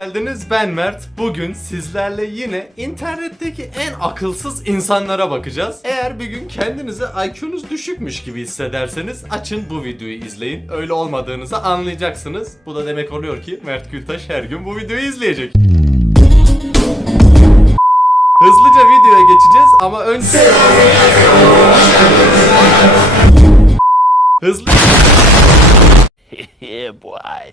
geldiniz ben Mert. Bugün sizlerle yine internetteki en akılsız insanlara bakacağız. Eğer bir gün kendinize IQ'nuz düşükmüş gibi hissederseniz açın bu videoyu izleyin. Öyle olmadığınızı anlayacaksınız. Bu da demek oluyor ki Mert Gültaş her gün bu videoyu izleyecek. Hızlıca videoya geçeceğiz ama önce... Hızlı... yeah, boy.